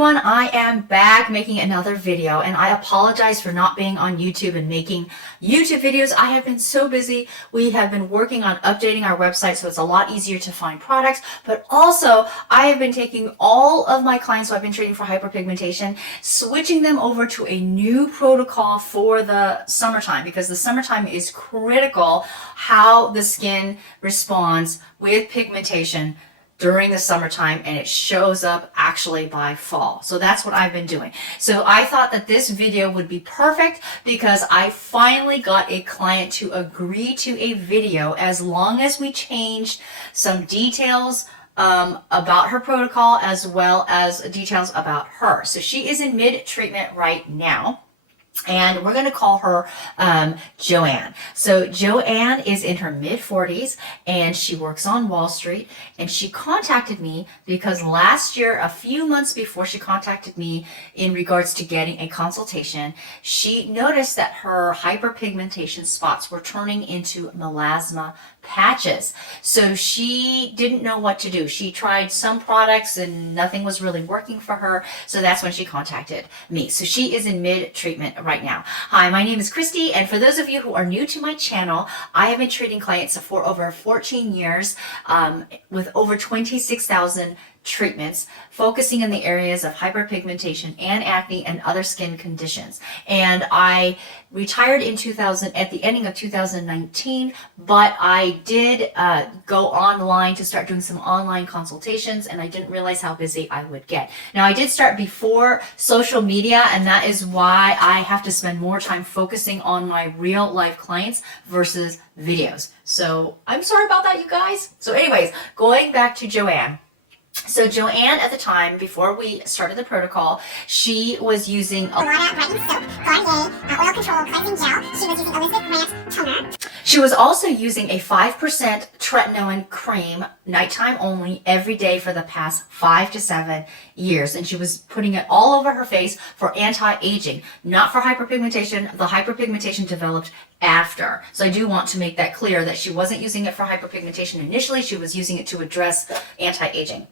everyone, I am back making another video, and I apologize for not being on YouTube and making YouTube videos. I have been so busy. We have been working on updating our website so it's a lot easier to find products, but also I have been taking all of my clients who I've been treating for hyperpigmentation, switching them over to a new protocol for the summertime, because the summertime is critical how the skin responds with pigmentation during the summertime, and it shows up actually by fall. So that's what I've been doing. So I thought that this video would be perfect because I finally got a client to agree to a video as long as we changed some details about her protocol as well as details about her. So she is in mid-treatment right now, and we're going to call her Joann. So Joann is in her mid-40s, and she works on Wall Street, and she contacted me because last year, a few months before she contacted me in regards to getting a consultation, she noticed that her hyperpigmentation spots were turning into melasma patches. So she didn't know what to do. She tried some products and nothing was really working for her. So that's when she contacted me. So she is in mid-treatment right now. Hi, my name is Christy, and for those of you who are new to my channel, I have been treating clients for over 14 years with over 26,000 treatments, focusing in the areas of hyperpigmentation and acne and other skin conditions. And I retired in at the ending of 2019, but I did go online to start doing some online consultations, and I didn't realize how busy I would get. Now, I did start before social media, and that is why I have to spend more time focusing on my real life clients versus videos. So I'm sorry about that, you guys. So anyways, going back to Joann. So Joann, at the time, before we started the protocol, she was using a Brightening Soap, Garnier, Oil Control Cleansing Gel. She was using Elizabeth Grant Toner. She was also using a 5% tretinoin cream, nighttime only, every day for the past 5 to 7 years. And she was putting it all over her face for anti-aging, not for hyperpigmentation. The hyperpigmentation developed after. So I do want to make that clear that she wasn't using it for hyperpigmentation initially. She was using it to address anti-aging.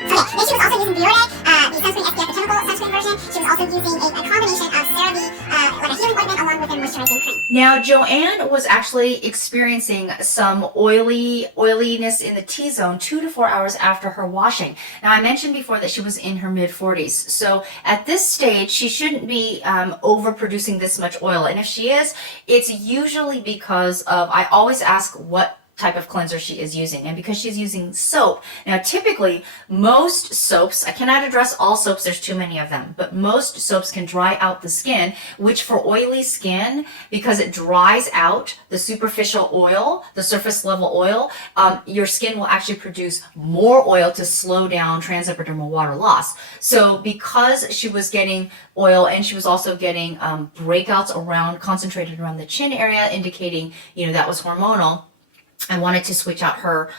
Okay, then she was also using Biore, the sunscreen SPF, the chemical sunscreen version. She was also using a combination of CeraVe, like a healing ointment, along with a moisturizing cream. Now, Joann was actually experiencing some oiliness in the T-zone 2 to 4 hours after her washing. Now, I mentioned before that she was in her mid-40s. So at this stage, she shouldn't be overproducing this much oil. And if she is, it's usually because of, I always ask what type of cleanser she is using, and because she's using soap. Now, typically most soaps, I cannot address all soaps, there's too many of them, but most soaps can dry out the skin, which for oily skin, because it dries out the superficial oil, the surface level oil, your skin will actually produce more oil to slow down transepidermal water loss. So because she was getting oil, and she was also getting breakouts concentrated around the chin area, indicating, that was hormonal, I wanted to switch out her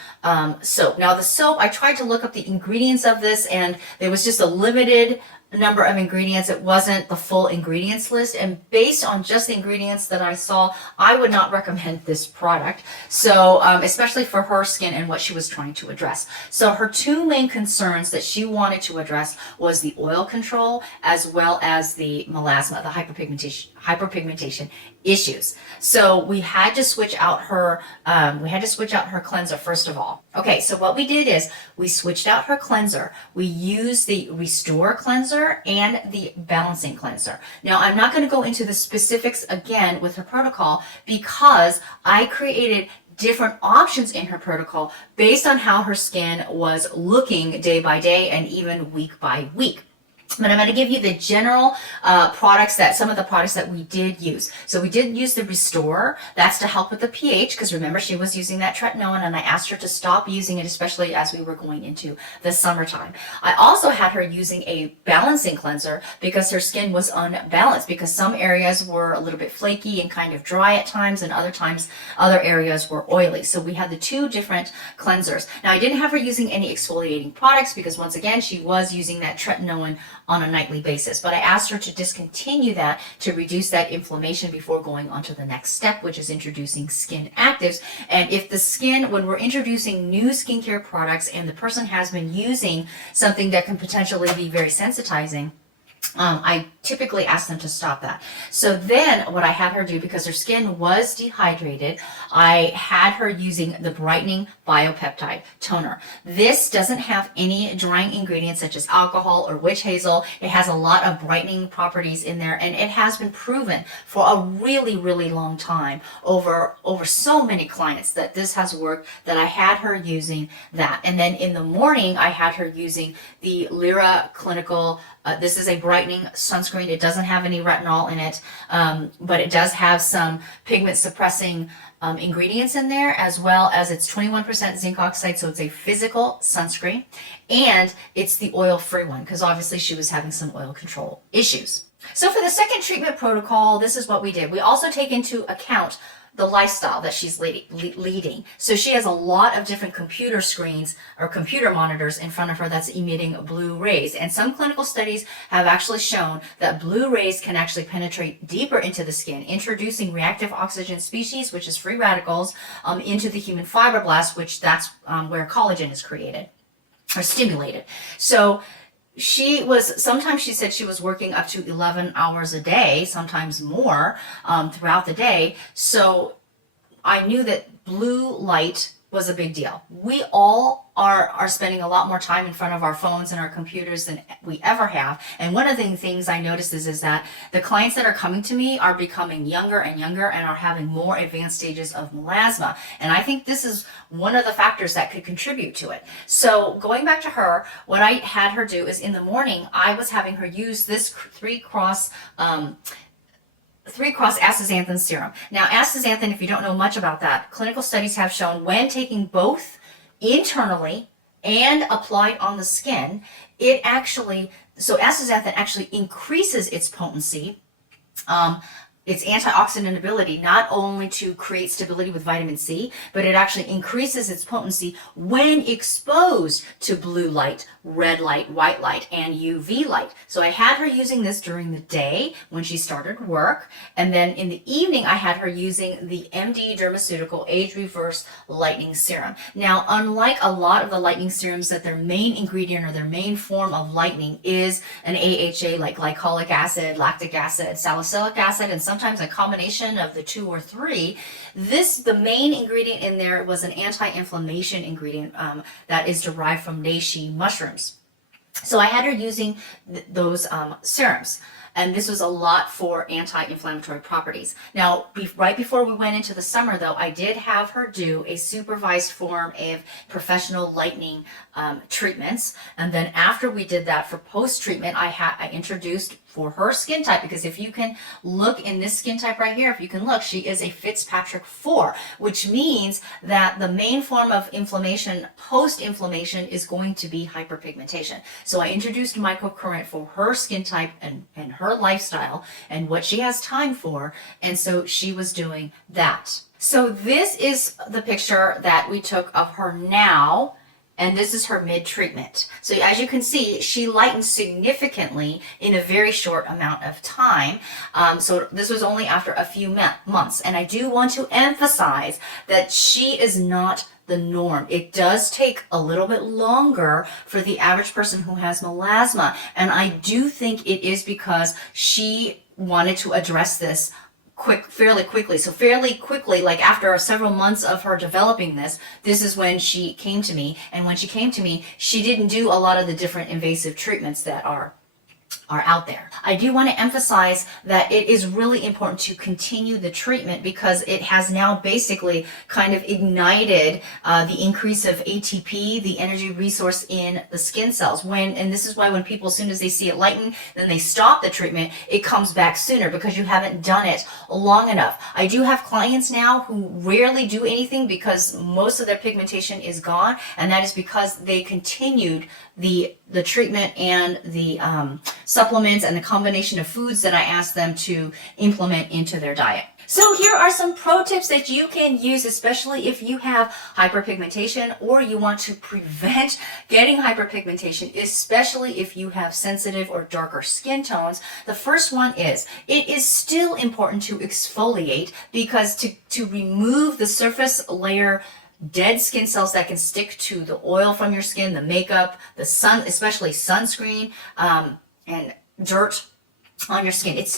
soap. Now, the soap, I tried to look up the ingredients of this, and there was just a limited number of ingredients. It wasn't the full ingredients list, and based on just the ingredients that I saw, I would not recommend this product. So especially for her skin and what she was trying to address. So her two main concerns that she wanted to address was the oil control as well as the melasma, the hyperpigmentation issues. So we had to switch out her cleanser first of all. Okay, so what we did is we switched out her cleanser. We used the Restore cleanser and the Balancing cleanser. Now, I'm not going to go into the specifics again with her protocol because I created different options in her protocol based on how her skin was looking day by day and even week by week. But I'm going to give you the general some of the products that we did use. So we did use the Restore. That's to help with the pH, because remember, she was using that tretinoin, and I asked her to stop using it, especially as we were going into the summertime. I also had her using a balancing cleanser because her skin was unbalanced, because some areas were a little bit flaky and kind of dry at times, and other areas were oily. So we had the two different cleansers. Now, I didn't have her using any exfoliating products because, once again, she was using that tretinoin on a nightly basis. But I asked her to discontinue that to reduce that inflammation before going on to the next step, which is introducing skin actives. And if the skin, when we're introducing new skincare products and the person has been using something that can potentially be very sensitizing, I typically ask them to stop that. So then what I had her do, because her skin was dehydrated, I had her using the Brightening Biopeptide Toner. This doesn't have any drying ingredients such as alcohol or witch hazel. It has a lot of brightening properties in there, and it has been proven for a really, really long time over so many clients that this has worked, that I had her using that. And then in the morning, I had her using the Lyra Clinical. This is a brightening sunscreen. It doesn't have any retinol in it, but it does have some pigment suppressing ingredients in there, as well as it's 21% zinc oxide, so it's a physical sunscreen, and it's the oil-free one, because obviously she was having some oil control issues. So for the second treatment protocol, this is what we did. We also take into account the lifestyle that she's leading. So she has a lot of different computer screens or computer monitors in front of her that's emitting blue rays. And some clinical studies have actually shown that blue rays can actually penetrate deeper into the skin, introducing reactive oxygen species, which is free radicals, into the human fibroblast, which that's where collagen is created or stimulated. So sometimes she said she was working up to 11 hours a day, sometimes more, throughout the day. So I knew that blue light was a big deal. We all are spending a lot more time in front of our phones and our computers than we ever have. And one of the things I noticed is that the clients that are coming to me are becoming younger and younger and are having more advanced stages of melasma. And I think this is one of the factors that could contribute to it. So going back to her, what I had her do is in the morning, I was having her use this 3-cross astaxanthin serum. Now, astaxanthin, if you don't know much about that, clinical studies have shown when taking both internally and applied on the skin, so astaxanthin actually increases its potency, its antioxidant ability, not only to create stability with vitamin C, but it actually increases its potency when exposed to blue light, red light, white light, and UV light. So I had her using this during the day when she started work, and then in the evening I had her using the MD Dermaceutical Age Reverse Lightening Serum. Now, unlike a lot of the lightening serums that their main ingredient or their main form of lightening is an AHA like glycolic acid, lactic acid, salicylic acid, and sometimes a combination of the 2 or 3, the main ingredient in there was an anti-inflammation ingredient that is derived from reishi mushrooms. So I had her using those serums, and this was a lot for anti-inflammatory properties. Now, right before we went into the summer, though, I did have her do a supervised form of professional lightening treatments, and then after we did that for post-treatment, I introduced for her skin type, because if you can look in this skin type right here, if you can look, she is a Fitzpatrick 4, which means that the main form of inflammation, post-inflammation, is going to be hyperpigmentation. So I introduced microcurrent for her skin type and her lifestyle and what she has time for, and so she was doing that. So this is the picture that we took of her now, and this is her mid-treatment. So as you can see, she lightened significantly in a very short amount of time. So this was only after a few months. And I do want to emphasize that she is not the norm. It does take a little bit longer for the average person who has melasma. And I do think it is because she wanted to address this fairly quickly. So fairly quickly, like after several months of her developing this is when she came to me. And when she came to me, she didn't do a lot of the different invasive treatments that are out there. I do want to emphasize that it is really important to continue the treatment because it has now basically kind of ignited the increase of ATP, the energy resource in the skin cells. And this is why when people, as soon as they see it lighten, then they stop the treatment, it comes back sooner because you haven't done it long enough. I do have clients now who rarely do anything because most of their pigmentation is gone, and that is because they continued the treatment and the supplements and the combination of foods that I ask them to implement into their diet. So here are some pro tips that you can use, especially if you have hyperpigmentation or you want to prevent getting hyperpigmentation, especially if you have sensitive or darker skin tones. The first one is, it is still important to exfoliate, because to remove the surface layer dead skin cells that can stick to the oil from your skin, the makeup, the sun, especially sunscreen, and dirt on your skin. It's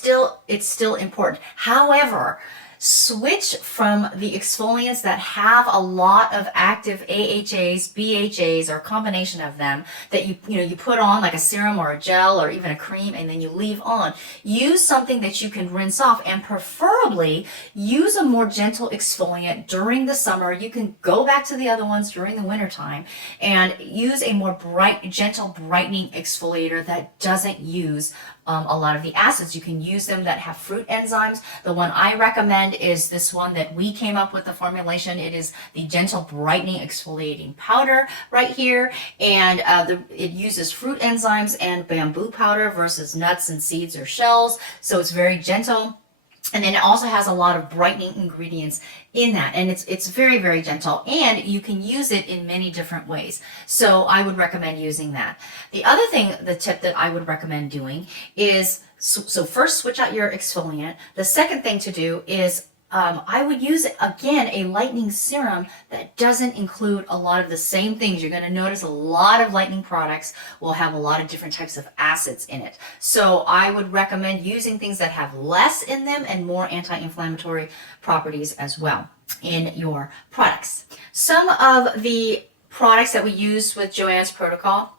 still important. However, switch from the exfoliants that have a lot of active AHAs, BHAs, or a combination of them that you put on, like a serum or a gel or even a cream, and then you leave on. Use something that you can rinse off, and preferably use a more gentle exfoliant during the summer. You can go back to the other ones during the winter time and use a more gentle brightening exfoliator that doesn't use a lot of the acids. You can use them that have fruit enzymes. The one I recommend is this one that we came up with the formulation. It is the Gentle Brightening Exfoliating Powder right here, and it uses fruit enzymes and bamboo powder versus nuts and seeds or shells, so it's very gentle. And then it also has a lot of brightening ingredients in that, and it's very, very gentle, and you can use it in many different ways. So I would recommend using that. The other thing, the tip that I would recommend doing is, so first switch out your exfoliant. The second thing to do is I would use, again, a lightening serum that doesn't include a lot of the same things. You're going to notice a lot of lightening products will have a lot of different types of acids in it. So I would recommend using things that have less in them and more anti-inflammatory properties as well in your products. Some of the products that we use with Joann's protocol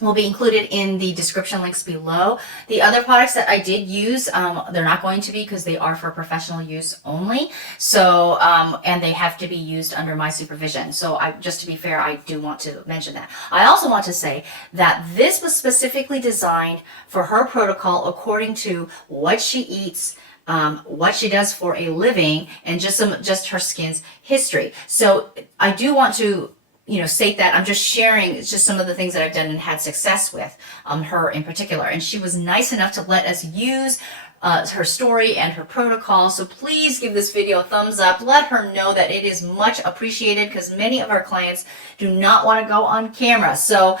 will be included in the description links below. The other products that I did use, they're not going to be, because they are for professional use only. So, and they have to be used under my supervision. So just to be fair, I do want to mention that. I also want to say that this was specifically designed for her protocol according to what she eats, what she does for a living, and just her skin's history. So I do want to state that I'm just sharing just some of the things that I've done and had success with her in particular. And she was nice enough to let us use her story and her protocol. So please give this video a thumbs up. Let her know that it is much appreciated, because many of our clients do not want to go on camera. So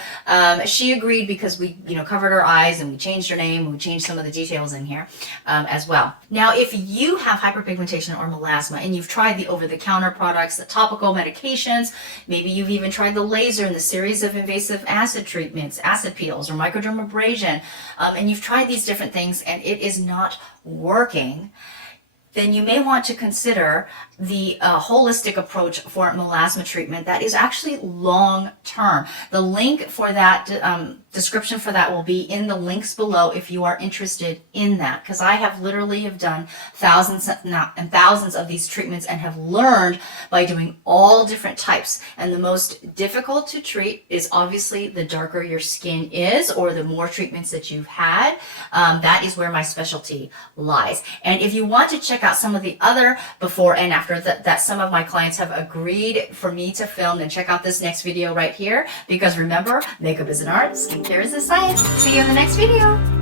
she agreed, because we covered her eyes and we changed her name and we changed some of the details in here as well. Now, if you have hyperpigmentation or melasma and you've tried the over-the-counter products, the topical medications, maybe you've even tried the laser and the series of invasive acid treatments, acid peels, or microdermabrasion, and you've tried these different things and it is not working, then you may want to consider the holistic approach for melasma treatment that is actually long-term. The link for that, description for that will be in the links below if you are interested in that, because I have literally done thousands and thousands of these treatments and have learned by doing all different types. And the most difficult to treat is obviously the darker your skin is, or the more treatments that you've had. That is where my specialty lies. And if you want to check out some of the other before and after that some of my clients have agreed for me to film, then check out this next video right here, because remember, makeup is an art, skincare is a science. See you in the next video.